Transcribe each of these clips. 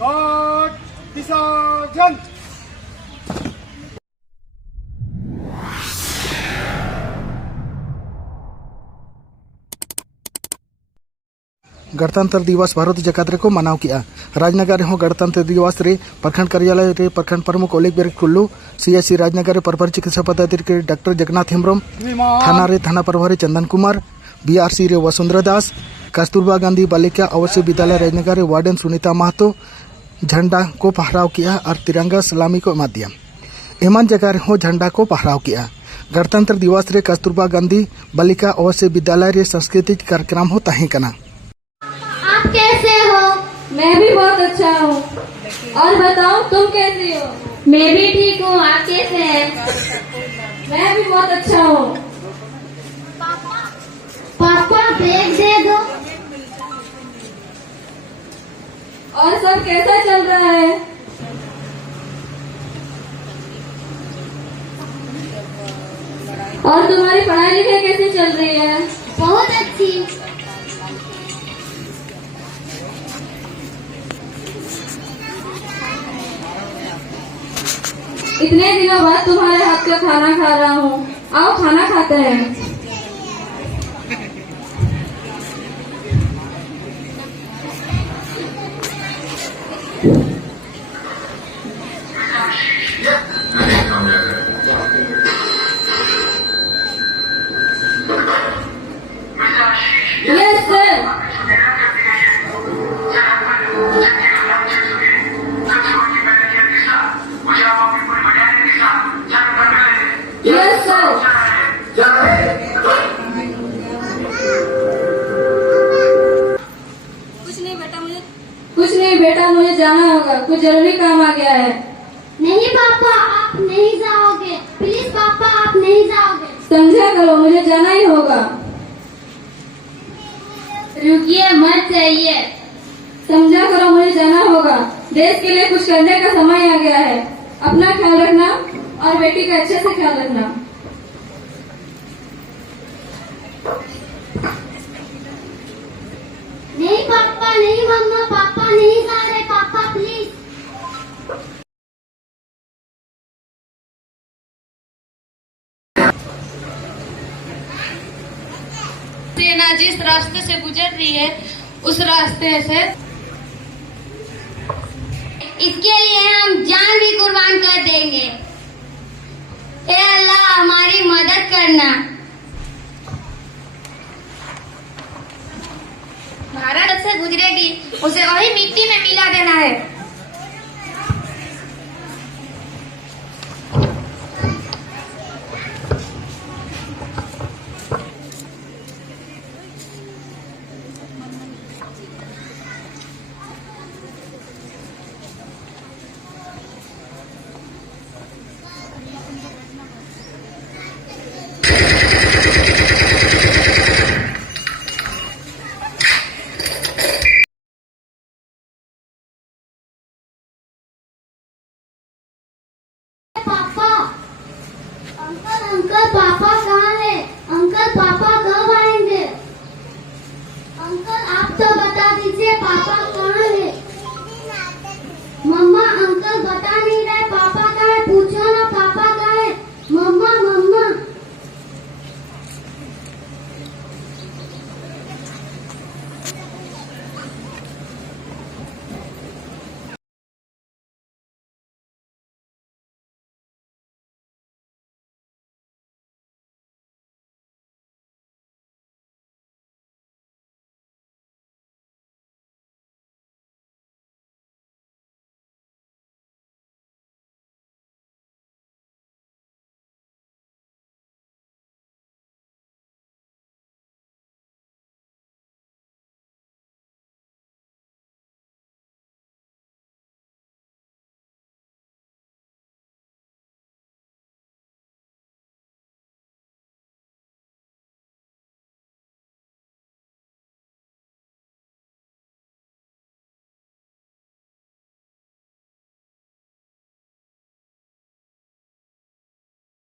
God विसर्जन। गणतंत्र दिवस भारत जकात को मनाव किया राजनगर हो गणतंत्र दिवस रे प्रखंड कार्यालय रे प्रखंड प्रमुख ओलिक बेर कुल्लू सीएससी राजनगर प्रभारी चिकित्सा पदाधिकारी डॉक्टर जगन्नाथ हेम्ब्रम थाना रे थाना प्रभारी चंदन कुमार बीआरसी रे वसुंधरा दास कस्तूरबा गांधी बालिका आवासीय विद्यालय राजनगर रे वार्डन सुनीता महतो झंडा को पहराव किया और तिरंगा सलामी को एमा दिया एमान जगह हो झंडा को पहराव किया गणतंत्र दिवस रे कस्तूरबा गांधी बालिका आवासीय विद्यालय रे सांस्कृतिक कार्यक्रम हो ताहे कना। आप कैसे हो? मैं भी बहुत अच्छा हूँ। और बताओ तुम कैसी हो? मैं भी ठीक हूँ। आप कैसे हैं? मैं भी बहुत अच्छा हूँ। पापा बैग दे दो। और सब कैसा चल रहा है? और तुम्हारी पढ़ाई लिखाई कैसी चल रही है? बहुत अच्छी। इतने दिनों बाद तुम्हारे हाथ का खाना खा रहा हूँ। आओ खाना खाते हैं। Yes sir. Yes sir. कुछ नहीं बेटा मुझे जाना होगा, कुछ जरूरी काम आ गया है। नहीं पापा आप नहीं जाओगे, प्लीज पापा आप नहीं जाओगे। समझा करो मुझे जाना ही होगा। रुकिए मत जाइए। समझा करो मुझे जाना होगा। देश के लिए कुछ करने का समय आ गया है। अपना ख्याल रखना और बेटी का अच्छे से ख्याल रखना। नहीं पापा नहीं मम्मा पापा नहीं जा रहे पापा प्लीज। सेना जिस रास्ते से गुजर रही है उस रास्ते से इसके लिए हम जान भी कुर्बान कर देंगे। ए अल्लाह हमारी मदद करना। भारत से गुजरेगी उसे वही मिट्टी में मिला देना है। पापा अंकल अंकल पापा कहाँ है? अंकल पापा कब आएंगे? अंकल आप तो बता दीजिए पापा कहाँ है? मम्मा अंकल बता नहीं रहे पापा कहाँ है? पूछो ना पापा कहाँ है? मम्मा मम्मा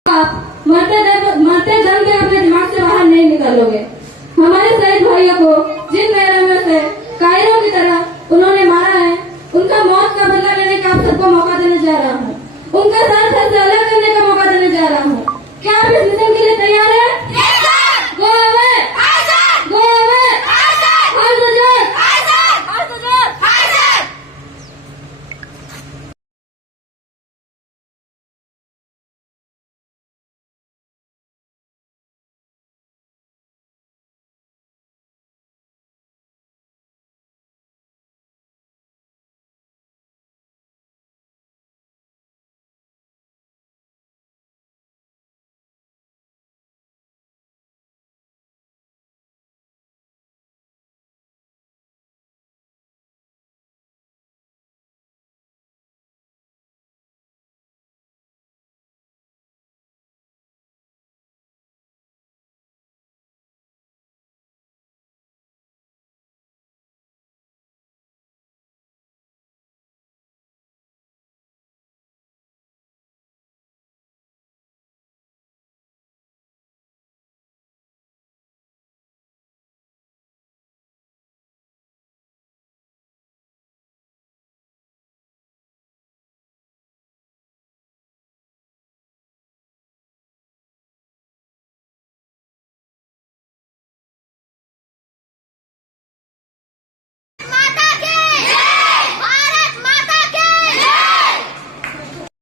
आप मरते दम तक अपने दिमाग से बाहर नहीं निकालोगे। हमारे शहीद भाइयों को